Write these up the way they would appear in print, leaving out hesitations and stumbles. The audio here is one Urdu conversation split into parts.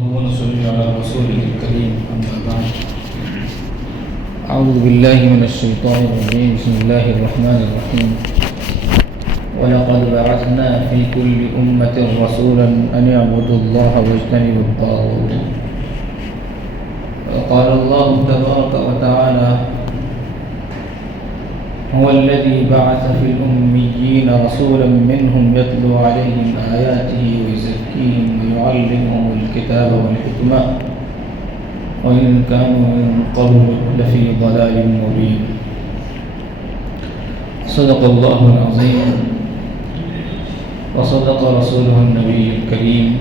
ونصلي على رسوله الكريم أما بعد أعوذ بالله من الشيطان الرجيم بسم الله الرحمن الرحيم ولقد بعثنا في كل أمة رسولا أن يعبدوا الله واجتنبوا الطاغوت وقال الله تبارك وتعالى هو الذي بعث في الأميين رسولا منهم يتلو عليهم آياته ويزكيهم ويعلمهم الكتاب والحكمة وإن كانوا من قبل لفي ضلال مبين صدق الله العظيم وصدق رسوله النبي الكريم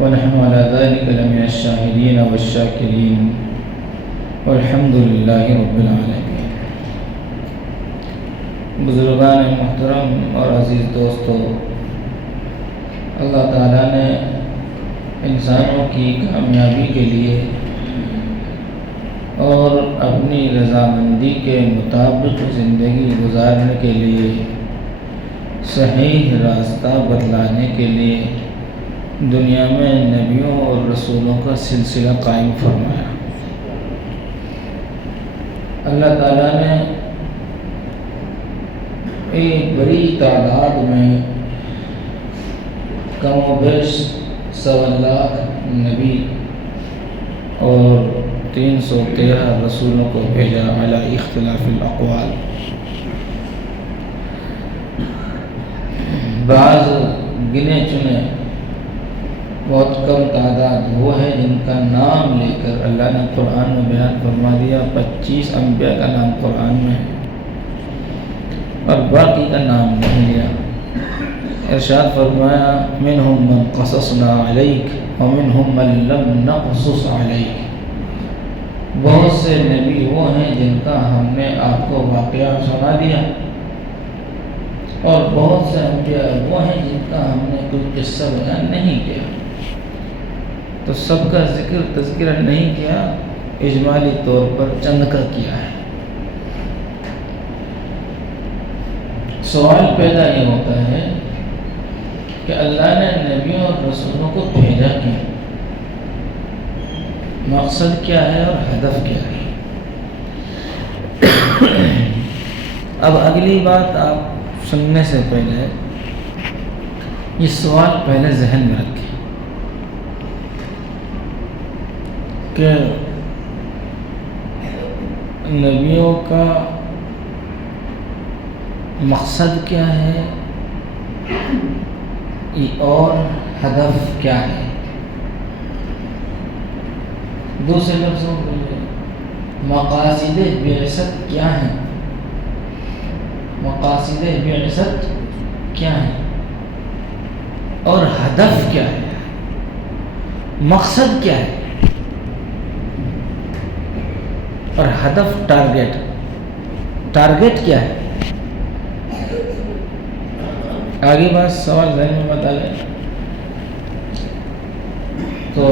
ونحن على ذلك لمن الشاهدين والشاكرين والحمد لله رب العالمين. بزرگان محترم اور عزیز دوستو، اللہ تعالیٰ نے انسانوں کی کامیابی کے لیے اور اپنی رضامندی کے مطابق زندگی گزارنے کے لیے صحیح راستہ بتلانے کے لیے دنیا میں نبیوں اور رسولوں کا سلسلہ قائم فرمایا. اللہ تعالیٰ نے ایک بڑی تعداد میں کم و بیش 1.25 لاکھ نبی اور 313 رسولوں کو بھیجا علی اختلاف الاقوال. بعض گنے چنے بہت کم تعداد وہ ہے جن کا نام لے کر اللہ نے قرآن میں بیان فرما دیا. 25 انبیاء کا نام قرآن میں ہے اور باقی کا نام نہیں لیا. ارشاد فرمایا منہم من قصصنا علیک ومنہم من لم نقصص علیک. بہت سے نبی وہ ہیں جن کا ہم نے آپ کو واقعہ سنا دیا اور بہت سے انبیاء وہ ہیں جن کا ہم نے کوئی قصہ بیان نہیں کیا. تو سب کا تذکرہ نہیں کیا، اجمالی طور پر چند کا کیا ہے. سوال پیدا یہ ہوتا ہے کہ اللہ نے نبیوں اور رسولوں کو بھیجا کیوں؟ مقصد کیا ہے اور ہدف کیا ہے؟ اب اگلی بات آپ سننے سے پہلے یہ سوال پہلے ذہن میں رکھیں کہ نبیوں کا مقصد کیا ہے اور ہدف کیا ہے. دوسرے لفظوں میں مقاصد بعثت کیا ہیں؟ مقاصد بعثت کیا ہیں اور ہدف کیا ہے؟ مقصد کیا ہے اور ہدف ٹارگیٹ کیا ہے؟ آگے بات سوال ذہن میں بتا لیں تو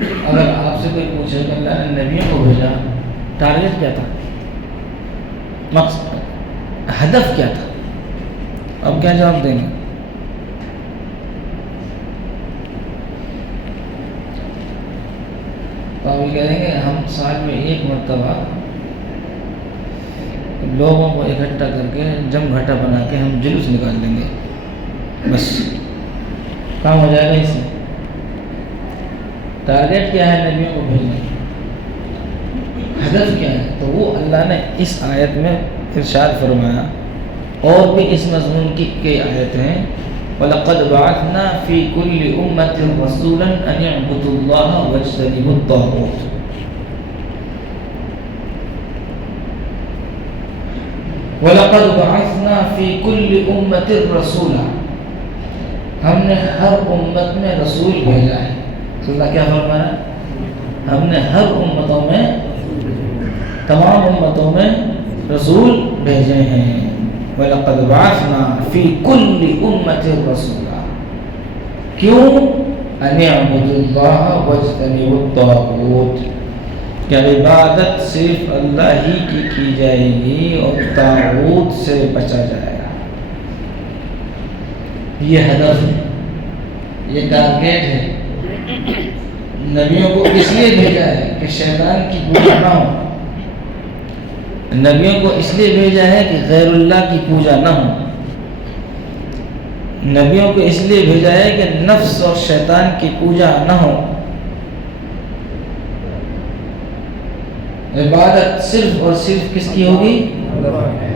اگر آپ سے کوئی پوچھے کہ اللہ نے نبیوں کو بھیجا، ٹارگیٹ کیا تھا، مقصد ہدف کیا تھا، اب کیا جواب دیں گے؟ تو آپ یہ کہہ دیں گے ہم سال میں ایک مرتبہ لوگوں کو اکٹھا کر کے جم گھٹا بنا کے ہم جلوس نکال لیں گے، بس کام ہو جائے گا. اس سے ٹارگیٹ کیا ہے نبیوں کو بھیجنے، ہدف کیا ہے؟ تو وہ اللہ نے اس آیت میں ارشاد فرمایا. اور بھی اس مضمون کی کئی آیتیں ہیں. وَلَقَدْ بَعَثْنَا فِي كُلِّ أُمَّةٍ رَسُولًا أَنِ اعْبُدُوا اللَّهَ وَاجْتَنِبُوا الطَّاغُوتَ. وَلَقَدْ بَعَثْنَا فِي كُلِّ أُمَّةٍ رَسُولًا. ہم نے ہر امت میں رسول بھیجا ہے. اللہ کیا فرمایا؟ ہم نے ہر امتوں میں، تمام امتوں میں رسول بھیجے ہیں. وَلَقَدْ بَعَثْنَا فِي كُلِّ أُمَّةٍ رَسُولًا. کیوں؟ أَنِ اعْبُدُوا اللَّهَ وَاجْتَنِبُوا الطَّاغُوتَ، کہ عبادت صرف اللہ ہی کی جائے گی اور طاغوت سے بچا جائے گا. یہ ہدف ہے، یہ ٹارگیٹ ہے. نبیوں کو اس لیے بھیجا ہے کہ شیطان کی پوجا نہ ہو، نبیوں کو اس لیے بھیجا ہے کہ غیر اللہ کی پوجا نہ ہو، نبیوں کو اس لیے بھیجا ہے کہ نفس اور شیطان کی پوجا نہ ہو، عبادت صرف اور صرف کس کی ہوگی؟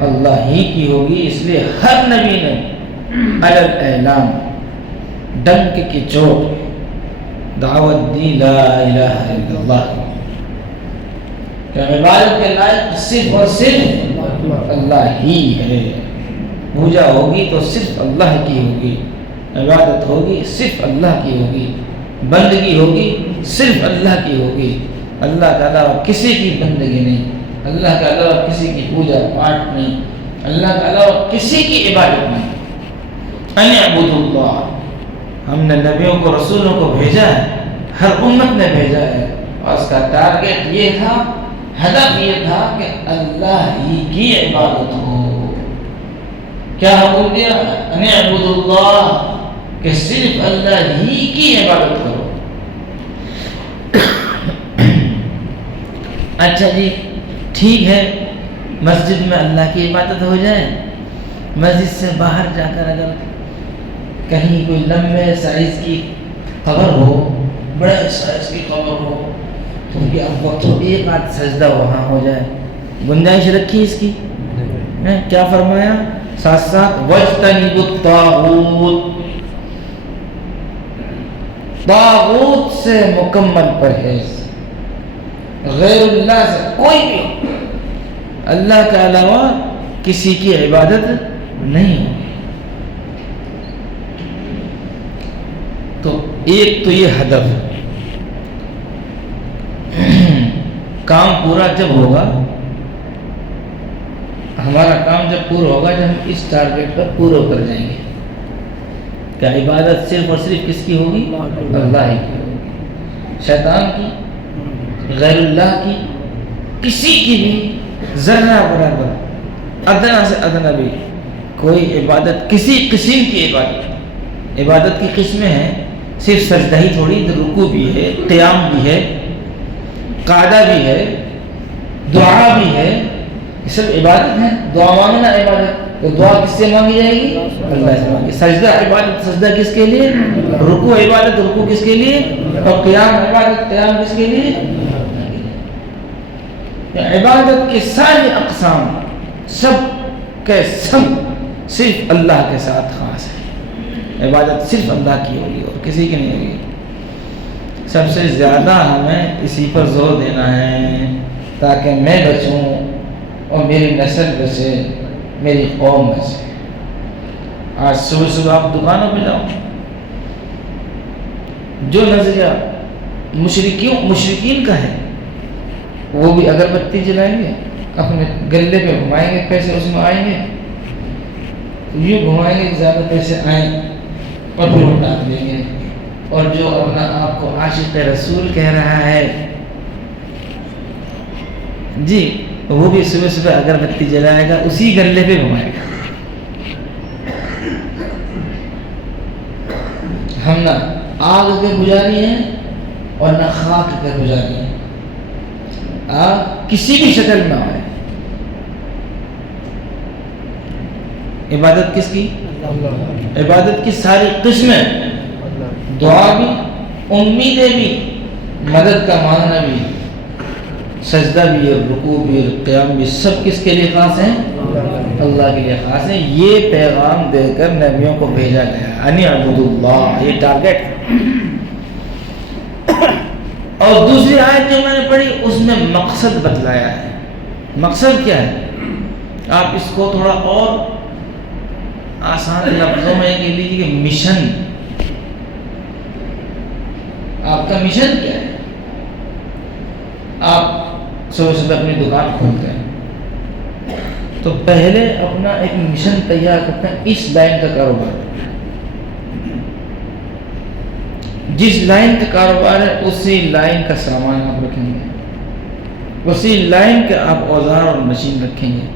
اللہ ہی کی ہوگی۔ اس لیے ہر نبی نے علی الاعلام ڈنک کی چوٹ دعوت دی لا الہ الا اللہ، کہ عبادت کے لائق صرف اور صرف اللہ ہی ہے، پوجا ہوگی تو صرف اللہ کی ہوگی، عبادت ہوگی صرف اللہ کی ہوگی، بندگی ہوگی صرف اللہ کی ہوگی، اللہ کے علاوہ کسی کی بندگی نہیں، اللہ کے علاوہ کسی کی پوجا پاٹ نہیں، اللہ کے علاوہ کسی کی عبادت نہیں۔ ان اعبدوا اللہ، ہم نے نبیوں کو رسولوں کو بھیجا ہے، ہر امت نے بھیجا ہے، اور اس کا ٹارگیٹ یہ تھا، ہدف یہ تھا کہ اللہ ہی کی عبادت ہو۔ کیا حکم دیا؟ ان اعبدوا اللہ، کہ صرف اللہ ہی کی عبادت کرو۔ اچھا جی ٹھیک ہے، مسجد میں اللہ کی عبادت ہو جائے، مسجد سے باہر جا کر اگر کہیں کوئی لمبے سائز کی قبر ہو، بڑے سائز کی قبر ہو، تو اب وقت ایک آدھ سجدہ وہاں ہو جائے، گنجائش رکھی اس کی؟ کیا فرمایا ساتھ ساتھ؟ وَاجْتَنِبُوا الطَّاغُوتَ، طاغوت سے مکمل پرہیز، غیر اللہ سے کوئی بھی اللہ کے علاوہ کسی کی عبادت نہیں ہوگی۔ تو ایک تو یہ ہدف ہے، کام پورا جب ہوگا، ہمارا کام جب پورا ہوگا، جب ہم اس ٹارگیٹ پر پورا کر جائیں گے کہ عبادت صرف اور صرف کس کی ہوگی؟ اللہ ہی کی ہوگی، شیطان کی، غیر اللہ کی، کسی کی بھی ذرہ برابر ادنا سے ادنا بھی کوئی عبادت، کسی قسم کی عبادت کی قسمیں ہیں، صرف سجدہ ہی تھوڑی، رکوع بھی ہے، قیام بھی ہے، قعدہ بھی ہے، دعا بھی ہے، یہ سب عبادت ہے۔ دعا مانگنا عبادت، تو دعا کس سے مانگی جائے گی؟ اللہ سے مانگی۔ سجدہ عبادت، سجدہ کس کے لیے؟ رکوع عبادت، رکوع کس کے لیے؟ اور قیام عبادت، قیام کس کے لیے؟ عبادت کے سارے اقسام سب کے سب صرف اللہ کے ساتھ خاص ہے، عبادت صرف اللہ کی ہوگی اور کسی کی نہیں ہوگی۔ سب سے زیادہ ہمیں اسی پر زور دینا ہے تاکہ میں بچوں اور میری نسل بچے، میری قوم بچے۔ آج صبح صبح آپ دکانوں پہ جاؤ، جو نظریہ مشرکین کا ہے، وہ بھی اگربتی جلائیں گے، اپنے گلے پہ گھمائیں گے، پیسے اس میں آئیں گے، یوں گھمائیں گے کہ زیادہ پیسے آئیں اور پھر وہ ڈال دیں گے۔ اور جو اپنا آپ کو عاشق رسول کہہ رہا ہے جی، وہ بھی صبح صبح اگربتی جلائے گا، اسی گلے پہ گھمائے گا۔ ہم نہ آگ کے پجاری ہیں اور نہ خاک کے پجاری ہیں۔ آگ کسی بھی شکل میں آئے، عبادت کس کی؟ عبادت کی ساری قسمیں، دعا بھی، امیدیں بھی، مدد کا مانگنا بھی، سجدہ بھی اور رکوع بھی اور قیام بھی، سب کس کے لیے خاص ہیں؟ اللہ کے لیے خاص ہیں۔ یہ پیغام دے کر نبیوں کو بھیجا گیا، ان اعبدوا اللہ، یہ ٹارگیٹ۔ اور دوسری آیت جو میں نے پڑھی اس میں مقصد بتلایا ہے۔ مقصد کیا ہے؟ آپ اس کو تھوڑا اور آسان لفظوں میں کہہ لیجیے کہ مشن، آپ کا مشن کیا ہے؟ آپ صبح صبح اپنی دکان کھولتے ہیں تو پہلے اپنا ایک مشن تیار کرتے ہیں، اس لائن کا کاروبار، جس لائن کا کاروبار ہے اسی لائن کا سامان آپ رکھیں گے، اسی لائن کے آپ اوزار اور مشین رکھیں گے،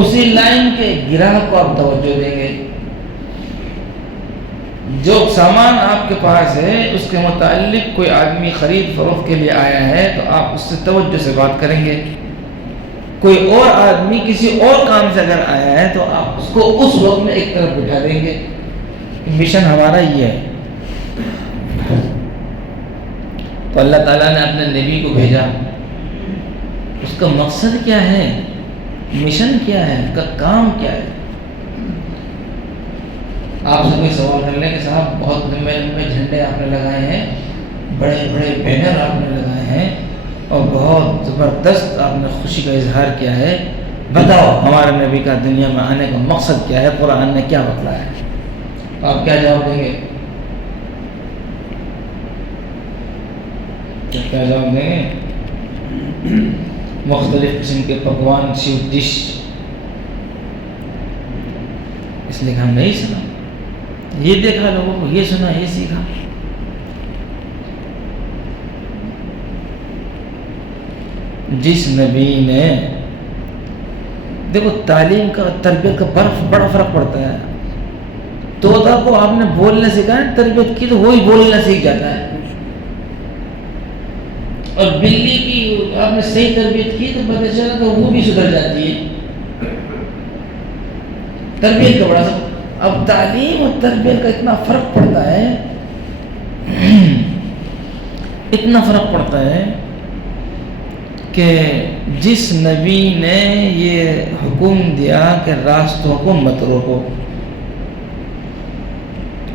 اسی لائن کے گراہک کو آپ توجہ دیں گے۔ جو سامان آپ کے پاس ہے اس کے متعلق کوئی آدمی خرید فروخت کے لیے آیا ہے تو آپ اس سے توجہ سے بات کریں گے. کوئی اور آدمی کسی اور کام سے اگر آیا ہے تو آپ اس کو اس وقت میں ایک طرف بٹھا دیں گے. مشن ہمارا یہ ہے. تو اللہ تعالیٰ نے اپنے نبی کو بھیجا. اس کا مقصد کیا ہے؟ مشن کیا ہے؟ اس کا کام کیا ہے؟ آپ سے کوئی سوال کر لیں کہ صاحب بہت لمبے لمبے جھنڈے آپ نے لگائے ہیں, بڑے بڑے بینر آپ نے لگائے ہیں اور بہت زبردست آپ نے خوشی کا اظہار کیا ہے, بتاؤ ہمارے نبی کا دنیا میں آنے کا مقصد کیا ہے, قرآن نے کیا بتلایا ہے؟ آپ کیا جواب دیں گے؟ کیا جواب دیں گے؟ مختلف قسم کے پکوان, سویٹ ڈش. اس لیے کہ ہم نہیں سنا, یہ دیکھا لوگوں کو, یہ سنا, یہ سیکھا. جس نبی نے, دیکھو تعلیم کا تربیت کا بڑا فرق پڑتا ہے. طوطا کو آپ نے بولنا سکھایا, تربیت کی تو وہی بولنا سیکھ جاتا ہے. اور بلی کی آپ نے صحیح تربیت کی تو پتہ چلا تو وہ بھی سدھر جاتی ہے. تربیت کا بڑا سب. اب تعلیم اور تربیت کا اتنا فرق پڑتا ہے, اتنا فرق پڑتا ہے کہ جس نبی نے یہ حکم دیا کہ راستوں کو مت روکو,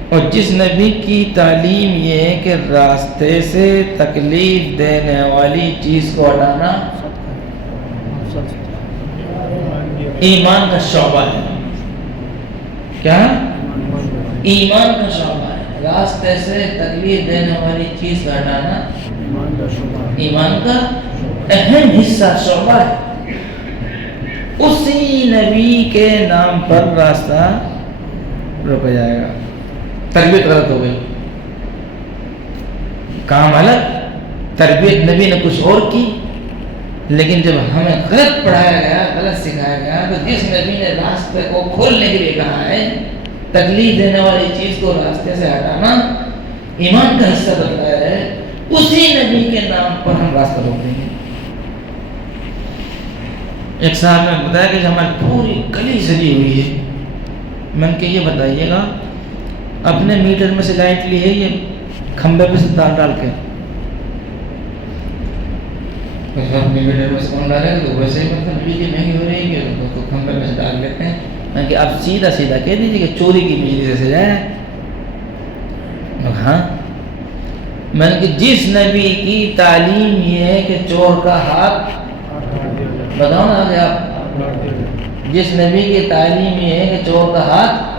اور جس نبی کی تعلیم یہ ہے کہ راستے سے تکلیف دینے والی چیز کو ہٹانا ایمان کا شعبہ ہے. کیا؟ ایمان کا شعبہ ہے. راستے سے تکلیف دینے والی چیز کا ہٹانا ایمان کا اہم حصہ, شعبہ ہے. اسی نبی کے نام پر راستہ روکا جائے گا. تربیت غلط ہو گئی, کام الگ, تربیت نبی نے کچھ اور کی, لیکن جب ہمیں غلط پڑھایا گیا, غلط سکھایا گیا, تو جس نبی نے راستے کو کھولنے کے لیے کہا ہے, تکلیف دینے والی چیز کو راستے سے ہٹانا ایمان کا حصہ بتایا ہے, اسی نبی کے نام پر ہم راستہ روک دیں گے. ایک صاحب نے بتایا کہ ہماری پوری گلی سجی ہوئی ہے. میں نے کہ یہ بتائیے گا, اپنے میٹر میں سے لائٹ لی ہے یہ کھمبے پہ سے تار ڈال کے؟ اپنے میٹر میں سے کون ڈالے گا؟ تو ویسے ہی مطلب بجلی مہنگی ہو رہی ہے تو کھمبے میں سے ڈال لیتے ہیں. میں کہ آپ سیدھا سیدھا کہہ دیجیے کہ چوری کی بجلی سے جائے. ہاں, میں نے کہ جس نبی کی تعلیم یہ ہے کہ چور کا ہاتھ, بتاؤ نا آگے آپ, جس نبی کی تعلیم یہ ہے کہ چور کا ہاتھ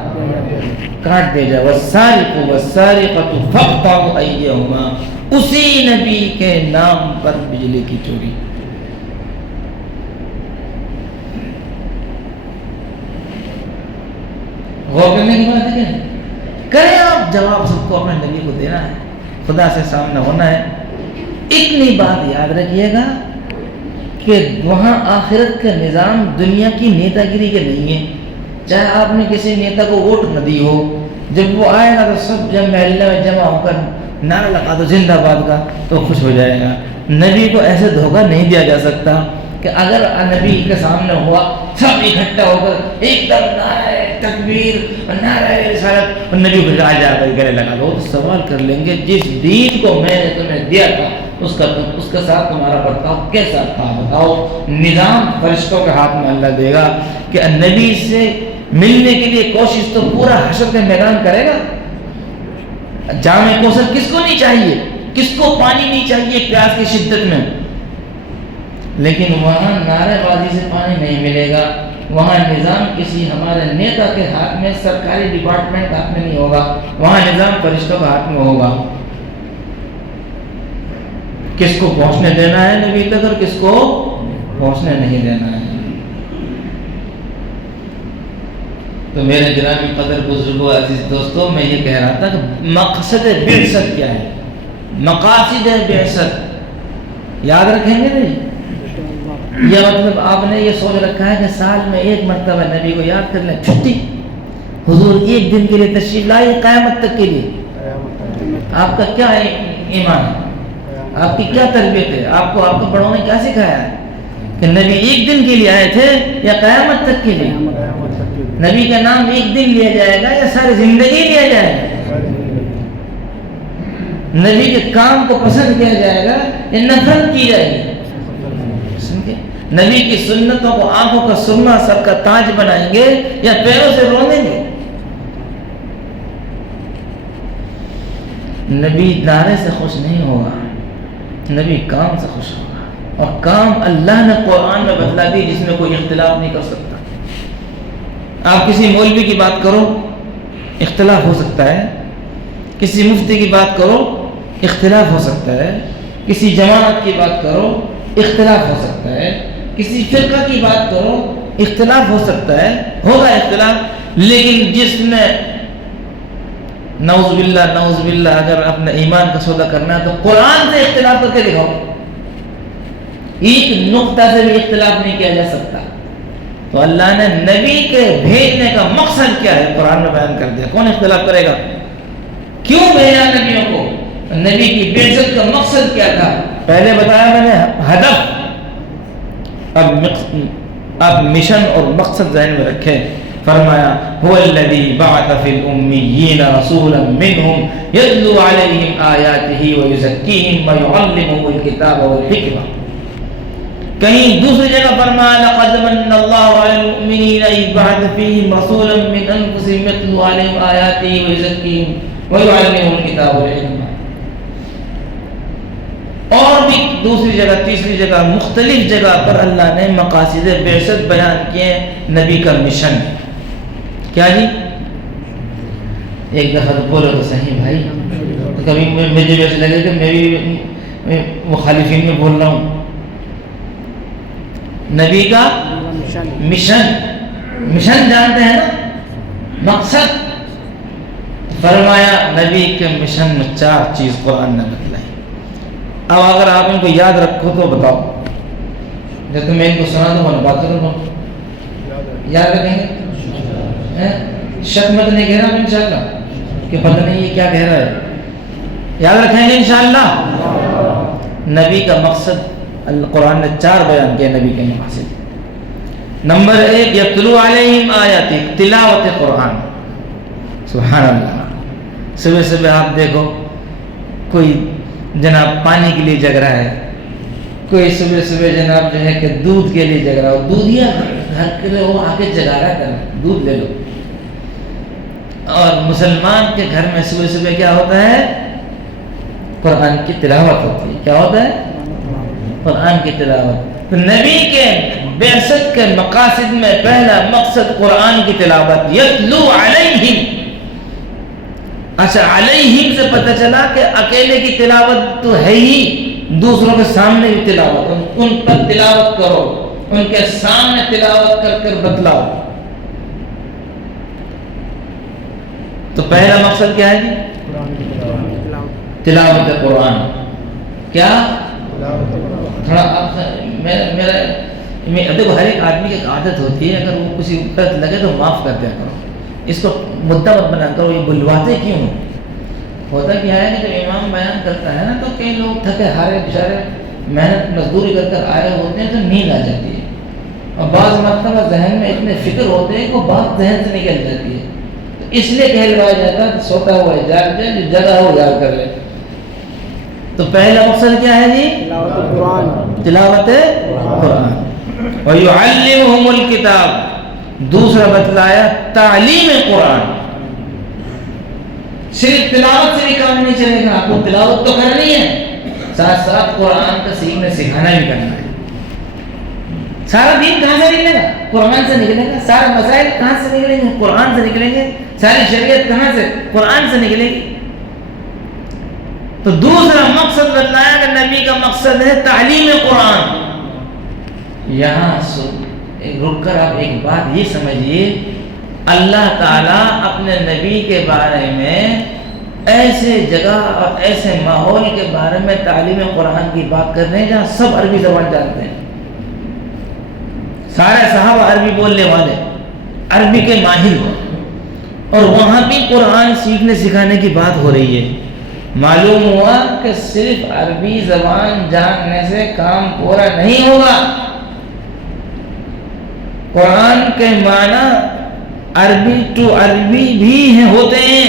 کاٹ دے جائے, والسارق والسارقۃ فاقطعوا ایدیہما, اسی نبی کے نام پر بجلی کی چوری. غور کرنے کی بات ہے کہ کریں آپ, جواب سب کو اپنے نبی کو دینا ہے, خدا سے سامنا ہونا ہے. اتنی بات یاد رکھیے گا کہ وہاں آخرت کا نظام دنیا کی نیتا گیری کے نہیں ہے. چاہے آپ نے کسی نیتا کو ووٹ نہ دی ہو, جب وہ آئے گا تو سب جب محلے میں جمع ہو کر نعرہ لگا دو زندہ باد کا, تو خوش ہو جائے گا. نبی کو ایسے دھوکہ نہیں دیا جا سکتا کہ اگر نبی کے سامنے ہوا سب اکٹھا ہو کر ایک دم نعرہ تکبیر, نعرہ رسالت, اور نبی کو آ جا کر گلے لگا دو, تو سوال کر لیں گے جس دین کو میں نے تمہیں دیا تھا اس کا ساتھ تمہارا برتاؤ کیسا تھا, بتاؤ. نظام فرشتوں کے ہاتھ میں اللہ دے گا کہ نبی سے ملنے کے لیے کوشش تو پورا حشر کا میدان کرے گا. جام کوثر کس کو نہیں چاہیے, کس کو پانی نہیں چاہیے پیاس کی شدت میں, لیکن وہاں نعرے بازی سے پانی نہیں ملے گا. وہاں نظام کسی ہمارے نیتا کے ہاتھ میں, سرکاری ڈپارٹمنٹ ہاتھ میں نہیں ہوگا, وہاں نظام فرشتوں کے ہاتھ میں ہوگا. کس کو پہنچنے دینا ہے نبی تک اور کس کو پہنچنے نہیں دینا ہے. تو میرے گرامی قدر بزرگوں عزیز دوستوں, میں یہ کہہ رہا تھا کہ مقصد بعثت کیا ہے, مقاصد بعثت یاد رکھیں گے نہیں. یا مطلب آپ نے یہ سوچ رکھا ہے کہ سال میں ایک مرتبہ نبی کو یاد کر لیں, چھٹی حضور ایک دن کے لیے تشریف لائے قیامت تک کے لیے؟ آپ کا کیا ایمان ہے؟ آپ کی کیا تربیت ہے؟ آپ کو بڑوں نے کیا سکھایا ہے کہ نبی ایک دن کے لیے آئے تھے یا قیامت تک کے لیے؟ نبی کا نام ایک دن لیا جائے گا یا ساری زندگی لیا جائے گا؟ نبی کے کام کو پسند کیا جائے گا یا نفرت کی جائے گی؟ نبی کی سنتوں کو آنکھوں کا سرما سر کا تاج بنائیں گے یا پیروں سے رونیں گے؟ نبی نعرے سے خوش نہیں ہوگا، نبی کام سے خوش ہوگا، اور کام اللہ نے قرآن میں بتلا دی جس میں کوئی اختلاف نہیں کر سکتا۔ آپ کسی مولوی کی بات کرو اختلاف ہو سکتا ہے، کسی مفتی کی بات کرو اختلاف ہو سکتا ہے، کسی جماعت کی بات کرو اختلاف ہو سکتا ہے، کسی فرقہ کی بات کرو اختلاف ہو سکتا ہے، ہوگا اختلاف، لیکن جس میں نعوذ باللہ اگر اپنا ایمان کا سودا کرنا ہے تو قرآن سے اختلاف کر کے دکھاؤ، ایک نقطہ سے بھی اختلاف نہیں کیا جا سکتا۔ تو اللہ نے نبی کے بھیجنے کا مقصد کیا ہے قرآن میں بیان کر دیا۔ کون اختلاف کرے گا؟ کیوں بھیجا نبیوں کو؟ نبی کی بعثت کا مقصد کیا تھا؟ پہلے بتایا میں نے ہدف، اب مشن اور مقصد ذہن میں رکھے۔ فرمایا هو الذي بعث في الأميين رسولا منهم يتلو عليهم آياته ويزكيهم ويعلمهم الكتاب والحكمة۔ کہیں دوسری جگہ فرمایا لقد من الله على المؤمنين إذ بعث فيهم رسولا من أنفسهم يتلو عليهم آياته ويزكيهم ويعلمهم الكتاب والحكمة۔ اور بھی دوسری جگہ تیسری جگہ مختلف جگہ پر اللہ نے مقاصد بعثت بیان کیے، نبی کا مشن کیا جی؟ ایک دفعہ بولو تو صحیح بھائی، کبھی مجھے بھی ایسا لگے کہ میں بھی مخالفین میں بول رہا ہوں۔ نبی کا مشن جانتے ہیں نا، مقصد۔ فرمایا نبی کے مشن میں 4 چیز قرآن نے بتلائی۔ اب اگر آپ ان کو یاد رکھو تو بتاؤ، جب میں ان کو سنا دوں میں بات کروں یاد رکھیں گے؟ شک مت نہیں کہہ رہا ہوں انشاءاللہ کہ پتہ نہیں یہ کیا کہہ رہا ہے، یاد رکھیں گے انشاءاللہ۔ نبی کا مقصد قرآن نے 4 بیان کیا نبی کے مقاصد۔ نمبر 1 یتلو علیہم آیاتی، تلاوت قرآن۔ سبحان اللہ، صبح صبح آپ دیکھو کوئی جناب پانی کے لیے جگ رہا ہے، کوئی صبح صبح جناب جو ہے کہ دودھ کے لیے جگ رہا ہو، دودھ یا گھر کے لیے وہ آگے جگا رہا ہے، دودھ لے لو۔ اور مسلمان کے گھر میں صبح صبح کیا ہوتا ہے؟ قرآن کی تلاوت ہوتی ہے۔ کیا ہوتا ہے؟ قرآن کی تلاوت۔ تو نبی کے بعثت کے مقاصد میں پہلا مقصد قرآن کی تلاوت، یتلو علیہم۔ اچھا، علیہم سے پتہ چلا کہ اکیلے کی تلاوت تو ہے ہی، دوسروں کے سامنے بھی تلاوت، ان پر تلاوت کرو، ان کے سامنے تلاوت کر کر بتلاؤ۔ تو پہلا مقصد کیا ہے جی؟ تلاوت قرآن۔ کیا؟ تھوڑا آپ میرا دیکھو، ہر ایک آدمی کی ایک عادت ہوتی ہے، اگر وہ کسی غلط لگے تو معاف کر دیا کرو، اس کو مدعا مت بنا کرو، یہ بلواتے کیوں؟ ہوتا کیا ہے کہ جب امام بیان کرتا ہے نا تو کئی لوگ تھکے ہارے بیچارے محنت مزدوری کر کر آئے ہوتے ہیں تو نیند آ جاتی ہے، اور بعض مرتبہ ذہن میں اتنے فکر ہوتے ہیں کہ وہ بات ذہن سے نکل جاتی ہے، تو اس لیے کہلوایا جاتا ہے سوتا ہوا ہے جاگ جائے، جو جگہ ہو یاد کر لے۔ تو پہلا مقصد کیا ہے جی؟ تلاوت قرآن۔ وَيُعَلِّمُهُمُ الْكِتَابَ، دوسرا بتلایا تعلیم قرآن۔ صرف تلاوت سے بھی کام نہیں چلے گا، آپ کو تلاوت تو کرنی ہے، ساتھ ساتھ قرآن کا سیکھنا سکھانا بھی کرنا ہے۔ سارا دین کہاں سے نکلے گا؟ قرآن سے نکلے گا۔ سارے مسائل کہاں سے نکلیں گے؟ قرآن سے نکلیں گے۔ ساری شریعت کہاں سے؟ قرآن سے نکلے گی۔ تو دوسرا مقصد بتلایا کہ نبی کا مقصد ہے تعلیم قرآن۔ یہاں رک کر آپ ایک بات یہ سمجھیے، اللہ تعالیٰ اپنے نبی کے بارے میں ایسے جگہ اور ایسے ماحول کے بارے میں تعلیم قرآن کی بات کر رہے ہیں جہاں سب عربی زبان جانتے ہیں، سارے صحابہ عربی بولنے والے، عربی کے ماہر ہو، اور وہاں بھی قرآن سیکھنے سکھانے کی بات ہو رہی ہے۔ معلوم ہوا کہ صرف عربی زبان جاننے سے کام پورا نہیں ہوگا۔ قرآن کے معنی عربی ٹو عربی بھی ہوتے ہیں۔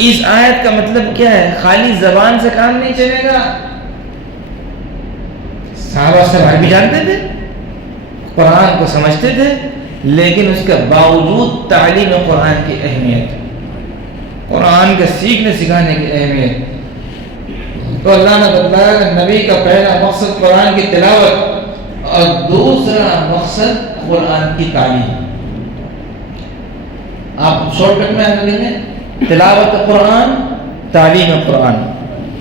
اس آیت کا مطلب کیا ہے؟ خالی زبان سے کام نہیں چلے گا۔ صحابہ سب عربی جانتے تھے، قرآن کو سمجھتے تھے، لیکن اس کے باوجود تعلیم قرآن کی اہمیت، قرآن کے سیکھنے سکھانے کی اہمیت۔ تو اللہ نے بتایا کہ نبی کا پہلا مقصد قرآن کی تلاوت اور دوسرا مقصد قرآن کی تعلیم۔ آپ شارٹ کٹ میں آگے لیں گے، تلاوت قرآن، تعلیم قرآن۔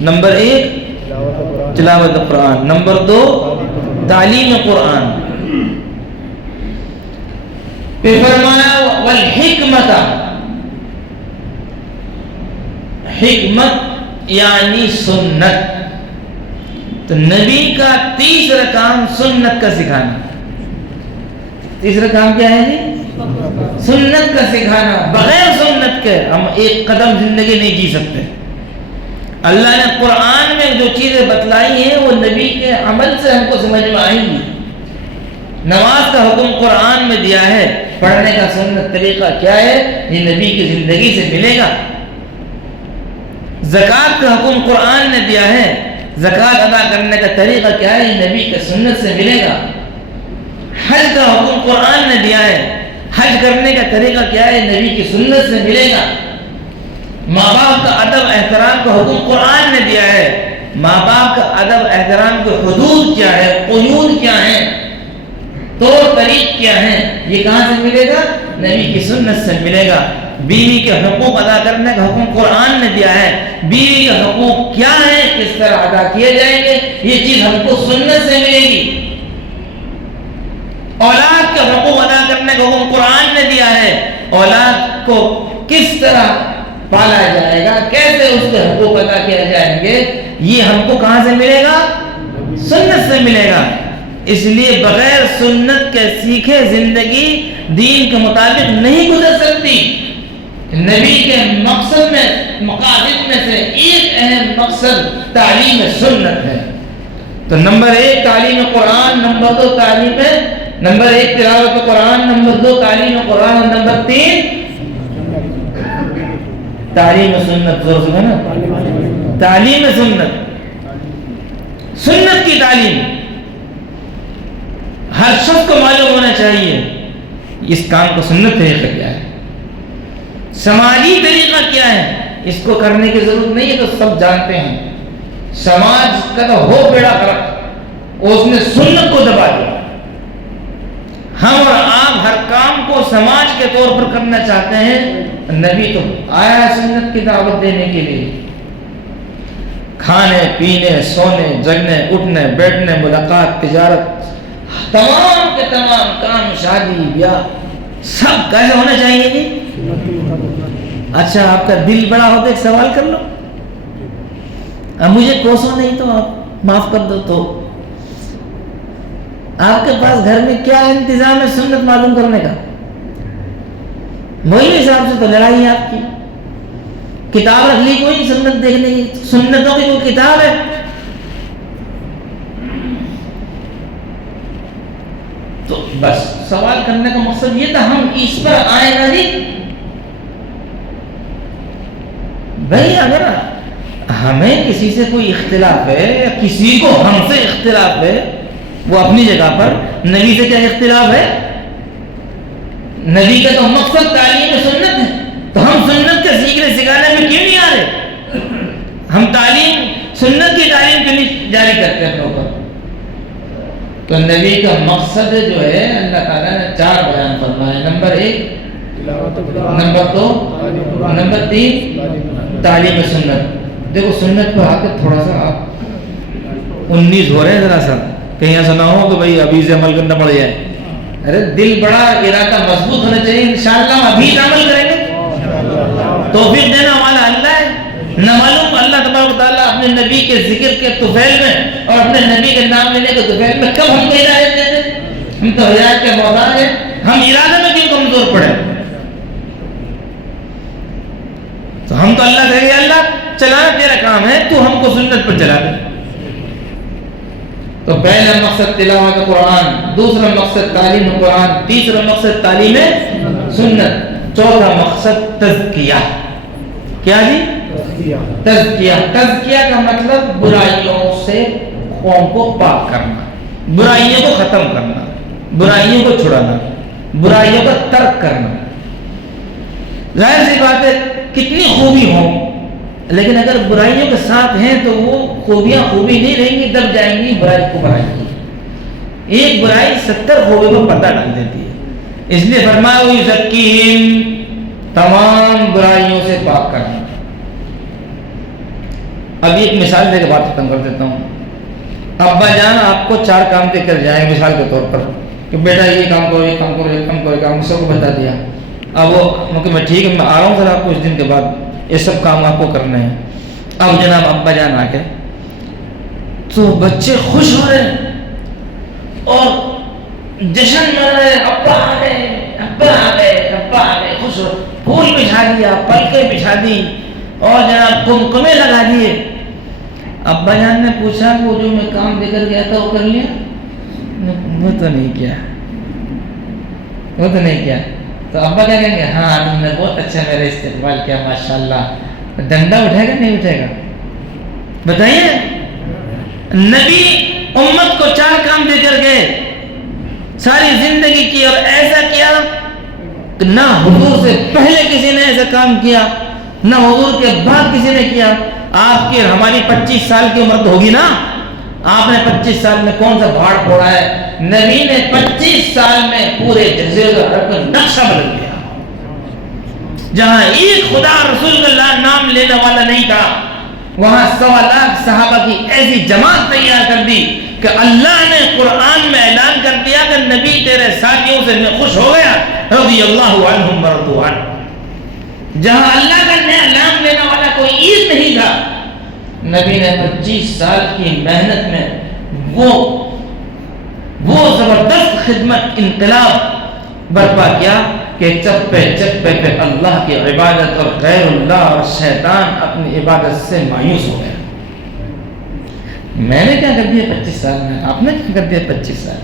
نمبر 1 تلاوت قرآن، نمبر 2 تعلیم قرآن۔ پھر فرمایا والحکمت، حکمت یعنی سنت۔ تو نبی کا تیسرا کام سنت کا سکھانا۔ تیسرا کام کیا ہے جی؟ سنت کا سکھانا۔ بغیر سنت کے ہم ایک قدم زندگی نہیں جی سکتے۔ اللہ نے قرآن میں جو چیزیں بتلائی ہیں وہ نبی کے عمل سے ہم کو سمجھ میں آئیں گی۔ نماز کا حکم قرآن میں دیا ہے، پڑھنے کا سنت طریقہ کیا ہے یہ نبی کی زندگی سے ملے گا۔ زکوٰۃ کا حکم قرآن نے دیا ہے، زکوٰۃ ادا کرنے کا طریقہ کیا ہے یہ نبی کے سنت سے ملے گا۔ حج کا حکم قرآن نے دیا ہے، حج کرنے کا طریقہ کیا ہے نبی کی سنت سے ملے گا۔ ماں باپ کا ادب احترام کا حکم قرآن نے دیا ہے، ماں باپ کا ادب احترام کے حدود کیا ہے، قیود کیا ہے، طور طریق کیا ہے، یہ کہاں سے ملے گا؟ نبی کی سنت سے ملے گا۔ بیوی کے حقوق ادا کرنے کا حکم قرآن نے دیا ہے، بیوی کے حقوق کیا ہیں، کس طرح ادا کیے جائیں گے، یہ چیز ہم کو سنت سے ملے گی۔ اولاد کے حقوق ادا کرنے کا حکم قرآن نے دیا ہے، اولاد کو کس طرح پالا جائے گا، کیسے اس کے حقوق ادا کیا جائیں گے، یہ ہم کو کہاں سے ملے گا؟ سنت سے ملے گا۔ اس لیے بغیر سنت کے سیکھے زندگی دین کے مطابق نہیں گزر سکتی۔ نبی کے مقصد میں مقاصد میں سے ایک اہم مقصد تعلیم سنت ہے۔ تو نمبر 1 تعلیم قرآن، نمبر 2 تعلیم، نمبر 1 تلاوت قرآن، نمبر 2 تعلیم قرآن، نمبر 3 تعلیم سنت۔ زور سے نا، تعلیم سنت، سنت کی تعلیم ہر شخص کو معلوم ہونا چاہیے اس کام کو سنت طریقہ کیا ہے، سماجی طریقہ کیا ہے۔ اس کو کرنے کی ضرورت نہیں ہے تو سب جانتے ہیں، سماج کا تو ہو بیڑا فرق، اس نے سنت کو دبا دیا۔ ہم اور آپ ہر کام کو سماج کے طور پر کرنا چاہتے ہیں، نبی تو آیا ہے سنت کی دعوت دینے کے لیے۔ کھانے پینے، سونے، جگنے، اٹھنے، بیٹھنے، ملاقات، تجارت، تمام کے تمام کام، شادی بیاہ، سب کیسے ہونا چاہیے جی؟ اچھا آپ کا دل بڑا ہو تو ایک سوال کر لو، اب مجھے کوسو نہیں تو آپ معاف کر دو، تو آپ کے پاس گھر میں کیا انتظام ہے سنت معلوم کرنے کا؟ وہی حساب سے تو لڑائی ہے آپ کی۔ کتاب رکھ لی کوئی سنت دیکھنے کی، سنتوں کی کوئی کتاب ہے؟ تو بس سوال کرنے کا مقصد یہ تھا، ہم اس پر آئے گا نہیں بھائی۔ اگر ہمیں کسی سے کوئی اختلاف ہے یا کسی کو ہم سے اختلاف ہے وہ اپنی جگہ پر، نبی سے کیا اختلاف ہے؟ نبی کا تو مقصد تعلیم سنت ہے، تو ہم سنت کے سیکھنے سکھانے میں کیوں نہیں آ رہے؟ ہم تعلیم سنت کی تعلیم کیوں نہیں جاری کرتے ہیں اپنے اوپر؟ تو نبی کا مقصد جو ہے اللہ تعالیٰ نے 4 بیان فرمائے، نمبر 1 نمبر 2 نمبر 3 تعلیم سنت۔ دیکھو سنت پر آ کے تھوڑا سا آپ 19 ہو رہے ہیں، ذرا سا کہیں ایسا نہ ہو کہ بھائی ابھی سے عمل کرنا پڑ جائے۔ ارے دل بڑا، ارادہ مضبوط ہونا چاہیے، انشاءاللہ ہم ابھی عمل کریں گے، توفیق دینا والا اللہ ہے۔ نہ معلوم اللہ تبارک و تعالیٰ اپنے نبی کے ذکر کے طفیل میں اور اپنے نبی کے نام لینے کے طفیل میں کب ہم کو ہدایت دے دیں؟ ہم تو ہدایت کے محتاج ہیں، ہم ارادے میں کیوں کمزور پڑے؟ تو ہم تو اللہ سے کہیں اللہ چلانا تیرا کام ہے، تو ہم کو سنت پر چلا دے۔ تو پہلا مقصد تلاوت قرآن، دوسرا مقصد تعلیم قرآن، تیسرا مقصد تعلیم سنت، چوتھا مقصد تزکیہ۔ کیا جی؟ تزکیہ۔ تزکیہ کا مطلب برائیوں سے قوم کو پاک کرنا، برائیوں کو ختم کرنا، برائیوں کو چھڑانا، برائیوں کا ترک کرنا۔ ظاہر سی بات ہے کتنی خوبی ہو لیکن اگر برائیوں کے ساتھ ہیں تو وہ خوبیاں خوبی نہیں رہیں گی، دب جائیں گی برائی کو برائی کی۔ ایک برائی 70 خوبیوں کو پردہ ڈال دیتی ہے، اس لیے فرمایا یزکیہم، تمام برائیوں سے پاک کرنا۔ اب ایک مثال دے کے بات ختم کر دیتا ہوں۔ ابا جان آپ کو 4 کام دے کر جائیں مثال کے طور پر کہ بیٹا یہ کام کرو، یہ کام کرو، یہ کام کرو، یہ کام، سب کو بتا دیا۔ اب وہ کہ میں ٹھیک ہے میں آ رہا ہوں سر آپ کو اس دن کے بعد یہ سب کام آپ کو کرنے ہیں۔ اب جناب ابا جان آ کے تو بچے خوش ہو رہے ہیں اور جشن من رہے، ابا آ گئے، ابا آ گئے، ابا آ گئے، خوش ہو، پھول بچھا دیا، پلکیں بچھا دی اور جناب قمقمے لگا دیے۔ ابا جان نے پوچھا وہ جو میں کام دے کر گیا تھا وہ کر لیا؟ وہ تو نہیں کیا، وہ تو نہیں کیا۔ تو ابا کیا کہیں گے؟ ہاں تم نے بہت اچھا میرا استقبال کیا ماشاءاللہ۔ ڈنڈا اٹھے گا نہیں اٹھے گا؟ بتائیے۔ نبی امت کو 4 کام دے کر گئے، ساری زندگی کی، اور ایسا کیا کہ نہ حضور سے پہلے کسی نے ایسا کام کیا، نہ حضور کے بعد کسی نے کیا۔ آپ کی ہماری 25 سال کی عمر تو ہوگی نا، آپ نے 25 سال میں کون سا پہاڑ پھوڑا ہے؟ نبی نے 25 سال میں پورے جزیرے عرب کا نقشہ بدل دیا۔ جہاں ایک خدا رسول اللہ نام لینے والا نہیں تھا، وہاں 1.25 لاکھ صحابہ کی ایسی جماعت تیار کر دی کہ اللہ نے قرآن میں اعلان کر دیا کہ نبی تیرے ساتھیوں سے میں خوش ہو گیا، رضی اللہ عنہم ورضوا عنہ۔ جہاں اللہ کا نام لینے والا کوئی عید نہیں تھا، نبی نے 25 سال کی محنت میں وہ زبردست خدمت، انقلاب برپا کیا کہ چپے چپے پہ اللہ کی عبادت اور غیر اللہ اور شیطان اپنی عبادت سے مایوس ہو گیا۔ میں نے کیا کر دیا 25 سال میں، آپ نے کیا کر دیا 25 سال؟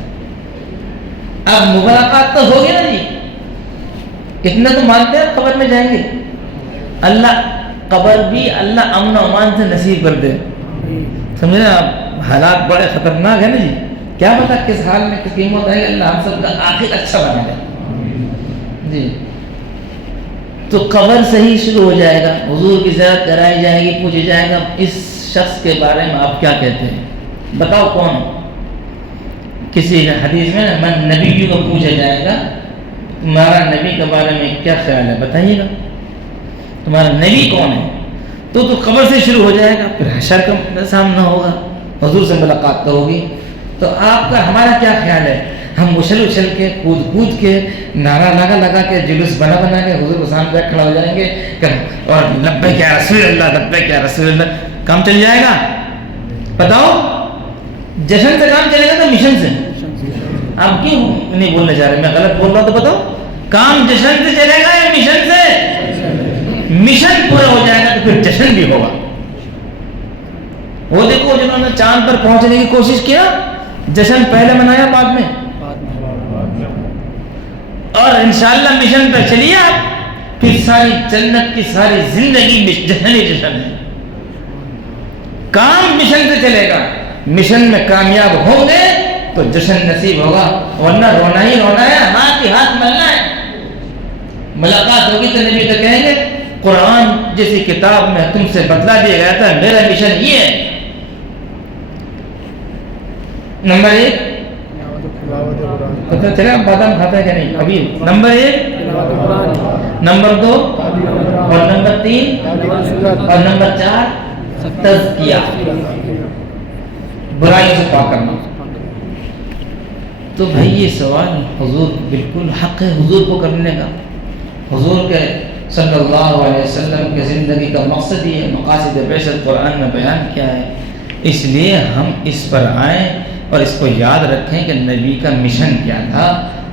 اب مبارکات تو ہو گیا نا جی، اتنا تو مانتے ہیں قبر میں جائیں گے، اللہ قبر بھی اللہ امن و امان سے نصیب کر دے۔ سمجھے نا، حالات بڑے خطرناک ہیں نا جی، کیا پتا کس حال میں کس قیمت ہے، اللہ ہم سب کا آخر اچھا بنا دے جی۔ تو قبر سے ہی شروع ہو جائے گا، حضور کی زیارت کرائی جائے گی، پوچھا جائے گا اس شخص کے بارے میں آپ کیا کہتے ہیں، بتاؤ کون ہے؟ کسی حدیث میں من نبی کو پوچھا جائے گا تمہارا نبی کے بارے میں کیا خیال ہے، بتائیے گا تمہارا نبی کون ہے؟ تو قبر سے شروع ہو جائے گا، پھر حشر کا سامنا ہوگا، حضور سے ملاقات تو ہوگی۔ تو آپ کا ہمارا کیا خیال ہے؟ ہم اچھل اچھل کے، کود کود کے، نعرہ لگا کے، جلوس بنا کے حضور کے سامنے کھڑا ہو جائیں گے اور لبیک یا رسول اللہ، لبیک یا رسول اللہ، کام چل جائے گا؟ بتاؤ، جشن سے کام چلے گا تو مشن سے؟ آپ کیوں نہیں بولنے جا رہے؟ میں غلط بول رہا ہوں تو بتاؤ، کام جشن سے چلے گا یا مشن سے؟ مشن پورا ہو جائے گا تو پھر جشن بھی ہوگا۔ وہ دیکھو جنہوں نے چاند پر پہنچنے کی کوشش کیا، جشن پہلے منایا بعد میں، اور انشاءاللہ مشن پر چلیے آپ، پھر ساری جنت کی ساری زندگی جشن ہی جشن ہے۔ کام مشن سے چلے گا، مشن میں کامیاب ہوں گے تو جشن نصیب ہوگا، ورنہ رونا ہی رونا ہے، ہاتھ ہی ہاتھ ملنا ہے۔ ملاقات ہوگی تو نبی تو کہیں گے قرآن جیسی کتاب میں تم سے بتلا دیا گیا تھا، میرا مشن یہ ہے۔ نمبر 1 پتہ چلا بادام کھاتا ہے کہ نہیں ابھی؟ نمبر 1، نمبر 2 اور نمبر 3 اور نمبر 4 تزکیہ، برائیوں سے پاک کرنا۔ تو بھائی یہ سوال حضور بالکل حق ہے حضور کو کرنے کا۔ حضور کے صلی اللہ علیہ وسلم کی زندگی کا مقصد یہ ہے، مقاصد بعثت قرآن میں بیان کیا ہے، اس لیے ہم اس پر آئیں اور اس کو یاد رکھیں کہ نبی کا مشن کیا تھا،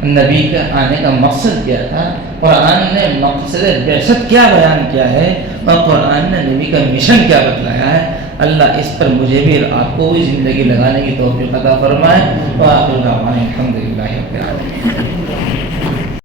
نبی کا آنے کا مقصد کیا تھا، قرآن نے مقصد بعثت کیا بیان کیا ہے، اور قرآن نے نبی کا مشن کیا بتلایا ہے. اللہ اس پر مجھے بھی اور آپ کو بھی زندگی لگانے کی توفیق عطا فرمائے. وآخر دعوانا الحمدللہ.